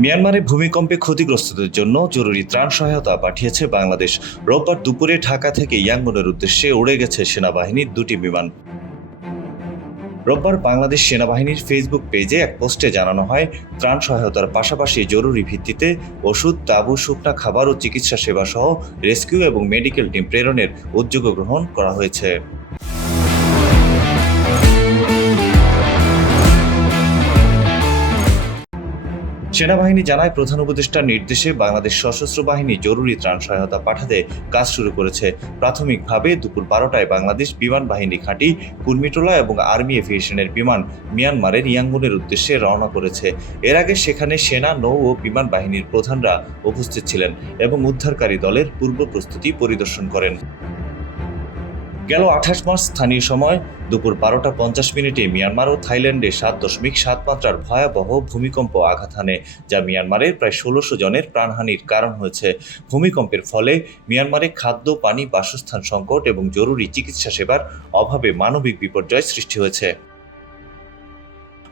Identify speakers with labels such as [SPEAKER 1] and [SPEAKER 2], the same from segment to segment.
[SPEAKER 1] মিয়ানমারে ভূমিকম্পে ক্ষতিগ্রস্তদের জন্য জরুরি ত্রাণ সহায়তা পাঠিয়েছে বাংলাদেশ। রোববার দুপুরে ঢাকা থেকে ইয়াঙ্গনের উদ্দেশ্যে উড়ে গেছে সেনাবাহিনীর দুটি বিমান। রোববার বাংলাদেশ সেনাবাহিনীর ফেসবুক পেজে এক পোস্টে জানানো হয়, ত্রাণ সহায়তার পাশাপাশি জরুরি ভিত্তিতে ওষুধ, তাঁবু, শুকনা খাবার ও চিকিৎসা সেবা সহ রেস্কিউ এবং মেডিকেল টিম প্রেরণের উদ্যোগ গ্রহণ করা হয়েছে। সেনাবাহিনী জানায় প্রধান উপদেষ্টার নির্দেশে বাংলাদেশ সশস্ত্র বাহিনী জরুরি ত্রাণ সহায়তা পাঠাতে কাজ শুরু করেছে। প্রাথমিকভাবে দুপুর বারোটায় বাংলাদেশ বিমান বাহিনী ঘাঁটি, কুর্মিটোলা এবং আর্মি এভিয়েশনের বিমান মিয়ানমারের ইয়াঙ্গুনের উদ্দেশ্যে রওনা করেছে। এর আগে সেখানে সেনা, নৌ ও বিমান বাহিনীর প্রধানরা উপস্থিত ছিলেন এবং উদ্ধারকারী দলের পূর্ব প্রস্তুতি পরিদর্শন করেন। গেল আঠাশ মাস স্থানীয় সময় দুপুর বারোটা পঞ্চাশ মিনিটে মিয়ানমার ও থাইল্যান্ডে সাত দশমিক সাত মাত্রার ভয়াবহ ভূমিকম্প আঘাত হানে, যা মিয়ানমারের প্রায় ষোলোশো জনের প্রাণহানির কারণ হয়েছে। ভূমিকম্পের ফলে মিয়ানমারে খাদ্য, পানি, বাসস্থান সংকট এবং জরুরি চিকিৎসা সেবার অভাবে মানবিক বিপর্যয় সৃষ্টি হয়েছে।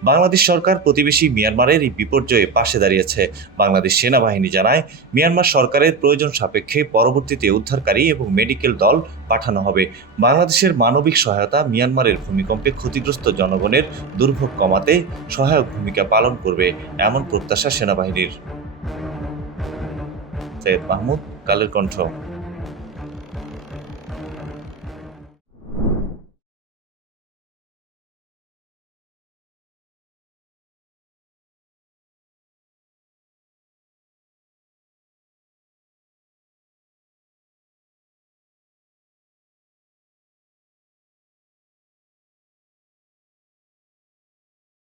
[SPEAKER 1] বাংলাদেশ সরকার প্রতিবেশী মিয়ানমারের এই বিপর্যয়ে পাশে দাঁড়িয়েছে। বাংলাদেশ সেনাবাহিনী জানায়, মিয়ানমার সরকারের প্রয়োজন সাপেক্ষে পরবর্তীতে উদ্ধারকারী এবং মেডিকেল দল পাঠানো হবে। বাংলাদেশের মানবিক সহায়তা মিয়ানমারের ভূমিকম্পে ক্ষতিগ্রস্ত জনগণের দুর্ভোগ কমাতে সহায়ক ভূমিকা পালন করবে এমন প্রত্যাশা সেনাবাহিনীর। সৈয়দ মাহমুদ, কালের কণ্ঠ।